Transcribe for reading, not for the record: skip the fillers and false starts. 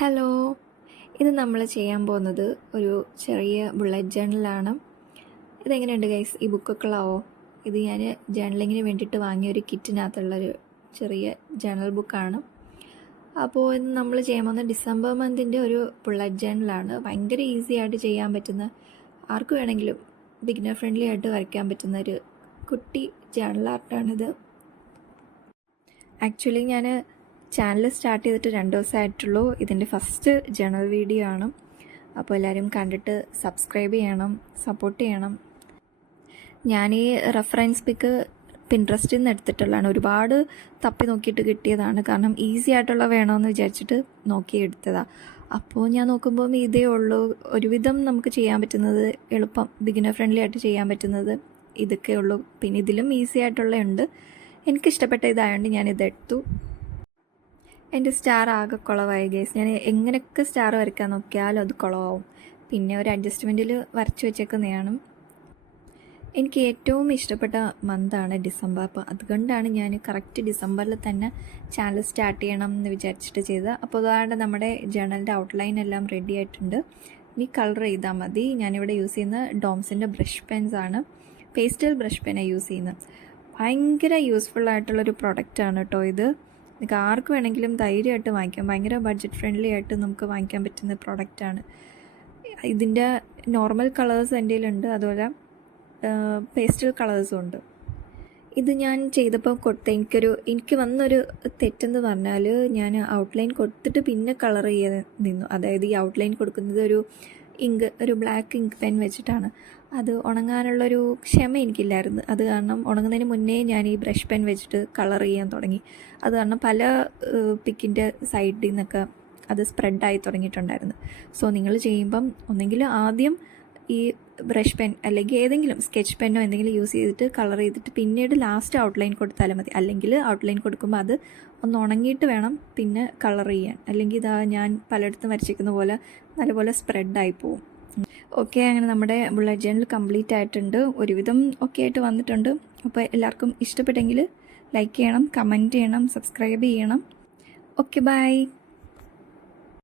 Hello, ഇത് നമ്മൾ ചെയ്യാൻ പോകുന്നത് ഒരു ചെറിയ ബുള്ളറ്റ് ജേർണലാണ്. ഇതെങ്ങനെയുണ്ട് ഗൈസ്? ഈ ബുക്കൊക്കെയുള്ളാവോ? ഇത് ഞാൻ ജേർണലിങ്ങിന് വേണ്ടിയിട്ട് വാങ്ങിയ ഒരു കിറ്റിനകത്തുള്ളൊരു ചെറിയ ജേർണൽ ബുക്കാണ്. അപ്പോൾ ഇത് നമ്മൾ ചെയ്യാൻ പോകുന്ന ഡിസംബർ മന്തിൻ്റെ ഒരു ബുള്ളറ്റ് ജേർണലാണ്. ഭയങ്കര ഈസി ആയിട്ട് ചെയ്യാൻ പറ്റുന്ന, ആർക്ക് വേണമെങ്കിലും ബിഗിനർ ഫ്രണ്ട്ലി ആയിട്ട് വരയ്ക്കാൻ പറ്റുന്ന ഒരു കുട്ടി ജേർണൽ ആർട്ടാണിത്. ആക്ച്വലി ഞാൻ ചാനൽ സ്റ്റാർട്ട് ചെയ്തിട്ട് 2 ദിവസമായിട്ടുള്ളൂ. ഇതിൻ്റെ ഫസ്റ്റ് ജേർണൽ വീഡിയോ ആണ്. അപ്പോൾ എല്ലാവരും കണ്ടിട്ട് സബ്സ്ക്രൈബ് ചെയ്യണം, സപ്പോർട്ട് ചെയ്യണം. ഞാൻ ഈ റെഫറൻസ് പിക്ക് പിൻട്രസ്റ്റിൽ നിന്ന് എടുത്തിട്ടുള്ളതാണ്. ഒരുപാട് തപ്പി നോക്കിയിട്ട് കിട്ടിയതാണ്. കാരണം ഈസി ആയിട്ടുള്ള വേണമെന്ന് വിചാരിച്ചിട്ട് നോക്കി എടുത്തതാണ്. അപ്പോൾ ഞാൻ നോക്കുമ്പം ഇതേ ഉള്ളൂ. ഒരുവിധം നമുക്ക് ചെയ്യാൻ പറ്റുന്നത്, എളുപ്പം ബിഗിനർ ഫ്രണ്ട്ലി ആയിട്ട് ചെയ്യാൻ പറ്റുന്നത് ഇതൊക്കെ ഉള്ളൂ. പിന്നെ ഇതിലും ഈസി ആയിട്ടുള്ള ഉണ്ട്. എനിക്കിഷ്ടപ്പെട്ട ഇതായതുകൊണ്ട് ഞാനിതെടുത്തു. എൻ്റെ സ്റ്റാർ ആകെ കുളമായി ഗൈസ്. ഞാൻ എങ്ങനെയൊക്കെ സ്റ്റാർ വരയ്ക്കാൻ നോക്കിയാലും അത് കുളമാവും. പിന്നെ ഒരു അഡ്ജസ്റ്റ്മെൻറ്റിൽ വരച്ച് വെച്ചേക്കുന്നതാണ്. എനിക്ക് ഏറ്റവും ഇഷ്ടപ്പെട്ട മന്താണ് ഡിസംബർ. അപ്പോൾ അതുകൊണ്ടാണ് ഞാൻ കറക്റ്റ് ഡിസംബറിൽ തന്നെ ചാനൽ സ്റ്റാർട്ട് ചെയ്യണം എന്ന് വിചാരിച്ചിട്ട് ചെയ്തത്. അപ്പോൾ അതാണ് നമ്മുടെ ജേർണലിൻ്റെ ഔട്ട്ലൈൻ എല്ലാം റെഡി ആയിട്ടുണ്ട്. ഇനി കളർ ചെയ്താൽ മതി. ഞാനിവിടെ യൂസ് ചെയ്യുന്ന ഡോംസിൻ്റെ ബ്രഷ് പെൻസ് ആണ്. പേസ്റ്റൽ ബ്രഷ് പെനാണ് യൂസ് ചെയ്യുന്നത്. ഭയങ്കര യൂസ്ഫുൾ ആയിട്ടുള്ളൊരു പ്രൊഡക്റ്റാണ് കേട്ടോ ഇത്. നിങ്ങൾക്ക് ആർക്ക് വേണമെങ്കിലും ധൈര്യമായിട്ട് വാങ്ങിക്കാം. ഭയങ്കര ബഡ്ജറ്റ് ഫ്രണ്ട്ലി ആയിട്ട് നമുക്ക് വാങ്ങിക്കാൻ പറ്റുന്ന പ്രോഡക്റ്റാണ്. ഇതിൻ്റെ നോർമൽ കളേഴ്സ് എൻ്റെ കയ്യിലുണ്ട്, അതുപോലെ പേസ്റ്റൽ കളേഴ്സും ഉണ്ട്. ഇത് ഞാൻ ചെയ്തപ്പോൾ എനിക്ക് വന്നൊരു തെറ്റെന്ന് പറഞ്ഞാൽ, ഞാൻ ഔട്ട്ലൈൻ കൊടുത്തിട്ട് പിന്നെ കളർ ചെയ്യാൻ നിന്നു. അതായത് ഈ ഔട്ട്ലൈൻ കൊടുക്കുന്നത് ഒരു ബ്ലാക്ക് ഇങ്ക് പെൻ വെച്ചിട്ടാണ്. അത് ഉണങ്ങാനുള്ളൊരു ക്ഷമ എനിക്കില്ലായിരുന്നു. അത് കാരണം ഉണങ്ങുന്നതിന് മുന്നേ ഞാൻ ഈ ബ്രഷ് പെൻ വെച്ചിട്ട് കളർ ചെയ്യാൻ തുടങ്ങി. അത് കാരണം പല പിക്കിൻ്റെ സൈഡിൽ നിന്നൊക്കെ അത് സ്പ്രെഡായി തുടങ്ങിയിട്ടുണ്ടായിരുന്നു. സോ നിങ്ങൾ ചെയ്യുമ്പം ഒന്നെങ്കിൽ ആദ്യം ഈ ബ്രഷ് പെൻ അല്ലെങ്കിൽ ഏതെങ്കിലും സ്കെച്ച് പെന്നോ എന്തെങ്കിലും യൂസ് ചെയ്തിട്ട് കളർ ചെയ്തിട്ട് പിന്നീട് ലാസ്റ്റ് ഔട്ട്ലൈൻ കൊടുത്താലും മതി. അല്ലെങ്കിൽ ഔട്ട്ലൈൻ കൊടുക്കുമ്പോൾ അത് ഒന്ന് ഉണങ്ങിയിട്ട് വേണം പിന്നെ കളർ ചെയ്യാൻ. അല്ലെങ്കിൽ ഇതാ ഞാൻ പലയിടത്തും വരച്ചിരിക്കുന്ന പോലെ നല്ലപോലെ സ്പ്രെഡായി പോവും. ഓക്കെ, അങ്ങനെ നമ്മുടെ ബുള്ളറ്റ് ജേർണൽ കംപ്ലീറ്റ് ആയിട്ടുണ്ട്. ഒരുവിധം ഒക്കെ ആയിട്ട് വന്നിട്ടുണ്ട്. അപ്പോൾ എല്ലാവർക്കും ഇഷ്ടപ്പെട്ടെങ്കിൽ ലൈക്ക് ചെയ്യണം, കമൻറ്റ് ചെയ്യണം, സബ്സ്ക്രൈബ് ചെയ്യണം. Okay, by.